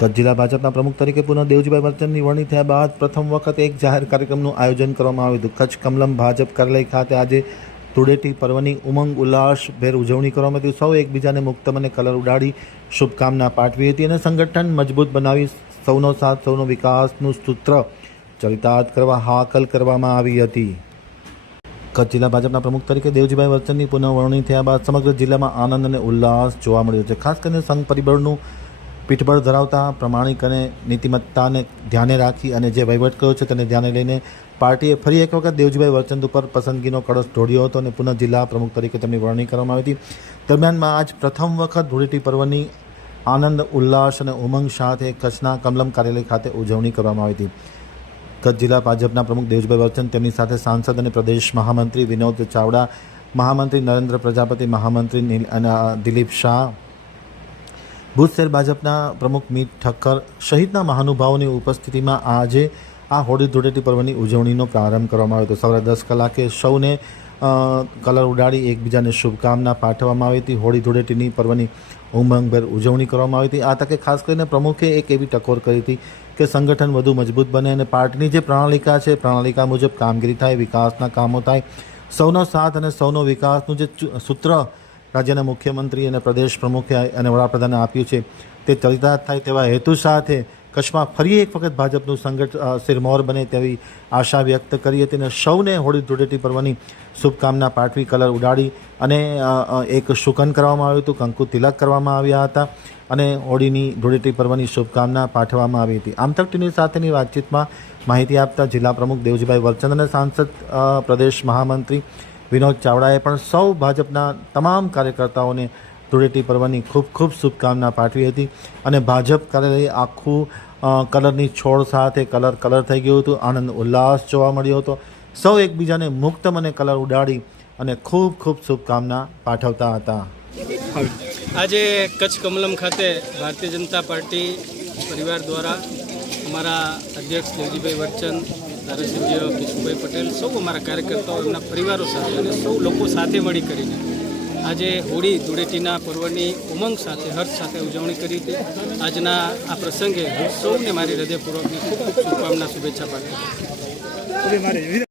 કચ્છ જિલ્લા ભાજપના પ્રમુખ તરીકે પુનઃ દેવજીભાઈ વર્ચનની વરણી થયા બાદ પ્રથમ વખત એક જાહેર કાર્યક્રમનું આયોજન કરવામાં આવ્યું હતું। કચ્છ કમલમ ભાજપ કાર્યાલય ખાતે આજે ધૂળેટી પર્વની ઉમંગ ઉલ્લાસભેર ઉજવણી કરવામાં આવી। સૌ એકબીજાને મુક્ત મને કલર ઉડાડી શુભકામના પાઠવી હતી અને સંગઠન મજબૂત બનાવી સૌનો સાથ સૌનો વિકાસનું સૂત્ર ચરિતાર્થ કરવા હાકલ કરવામાં આવી હતી। કચ્છ જિલ્લા ભાજપના પ્રમુખ તરીકે દેવજીભાઈ વર્ચનની પુનઃ વરણી થયા બાદ સમગ્ર જિલ્લામાં આનંદ અને ઉલ્લાસ જોવા મળ્યો છે। ખાસ કરીને સંઘ પરિબળનું પીઠબળ ધરાવતા પ્રમાણિક અને નીતિમત્તાને ધ્યાને રાખી અને જે વહીવટ કર્યો છે તેને ધ્યાને લઈને પાર્ટીએ ફરી એક વખત દેવજીભાઈ વર્ચન ઉપર પસંદગીનો કળશ ઢોળ્યો હતો અને પુનઃ જિલ્લા પ્રમુખ તરીકે તેમની વરણી કરવામાં આવી હતી। દરમિયાનમાં આજ પ્રથમ વખત ધૂળેટી પર્વની આનંદ ઉલ્લાસ અને ઉમંગ સાથે કચ્છના કમલમ કાર્યાલય ખાતે ઉજવણી કરવામાં આવી હતી। કચ્છ જિલ્લા ભાજપના પ્રમુખ દેવજીભાઈ વર્ચન, તેમની સાથે સાંસદ અને પ્રદેશ મહામંત્રી વિનોદ ચાવડા, મહામંત્રી નરેન્દ્ર પ્રજાપતિ, મહામંત્રી દિલીપ શાહ, ભુજ શહેર ભાજપના પ્રમુખ મીત ઠક્કર સહિતના મહાનુભાવોની ઉપસ્થિતિમાં આજે આ હોળી ધૂળેટી પર્વની ઉજવણીનો પ્રારંભ કરવામાં આવ્યો હતો। સવારે 10 કલાકે સૌને કલર ઉડાડી એકબીજાને શુભકામના પાઠવવામાં આવી હતી। હોળી ધૂળેટીની પર્વની ઉમંગભેર ઉજવણી કરવામાં આવી હતી। આ તકે ખાસ કરીને પ્રમુખે એક એવી ટકોર કરી હતી કે સંગઠન વધુ મજબૂત બને અને પાર્ટીની જે પ્રણાલિકા છે પ્રણાલિકા મુજબ કામગીરી થાય, વિકાસના કામો થાય, સૌનો સાથ અને સૌનો વિકાસનું જે સૂત્ર રાજ્યના મુખ્યમંત્રી અને પ્રદેશ પ્રમુખે અને વડાપ્રધાને આપ્યું છે તે ચરિતાર્થ થાય તેવા હેતુ સાથે કચ્છમાં ફરી એક વખત ભાજપનું સંગઠન સિરમોર બને તેવી આશા વ્યક્ત કરી હતી અને સૌને હોળી ધૂળેટી પર્વની શુભકામના પાઠવી કલર ઉડાડી અને એક શુકન કરવામાં આવ્યું હતું, કંકુ તિલક કરવામાં આવ્યા હતા અને હોળીની ધૂળેટી પર્વની શુભકામના પાઠવવામાં આવી હતી। આમ તક ટીવી સાથેની વાતચીતમાં માહિતી આપતા જિલ્લા પ્રમુખ દેવજીભાઈ વર્ચન અને સાંસદ પ્રદેશ મહામંત્રી વિનોદ ચાવડાએ પણ સૌ ભાજપના તમામ કાર્યકર્તાઓને ધૂળેટી પર્વની ખૂબ ખૂબ શુભકામના પાઠવી હતી અને ભાજપ કાર્યાલય આખું કલરની છોડ સાથે કલર થઈ ગયું હતું। આનંદ ઉલ્લાસ જોવા મળ્યો હતો। સૌ એકબીજાને મુક્ત મને કલર ઉડાડી અને ખૂબ ખૂબ શુભકામના પાઠવતા હતા। આજે કચ્છ કમલમ ખાતે ભારતીય જનતા પાર્ટી પરિવાર દ્વારા અમારા અધ્યક્ષ દેવજીભાઈ વર્ચન, ધારાસભ્ય કેશુભાઈ પટેલ, સૌ અમારા કાર્યકર્તાઓ એમના પરિવારો સાથે અને સૌ લોકો સાથે મળી કરીને આજે હોળી ધૂળેટીના પર્વની ઉમંગ સાથે હર્ષ સાથે ઉજવણી કરી હતી। આજના આ પ્રસંગે હું સૌને મારી હૃદયપૂર્વકની ખૂબ ખૂબ શુભકામના શુભેચ્છા પાઠવું છું।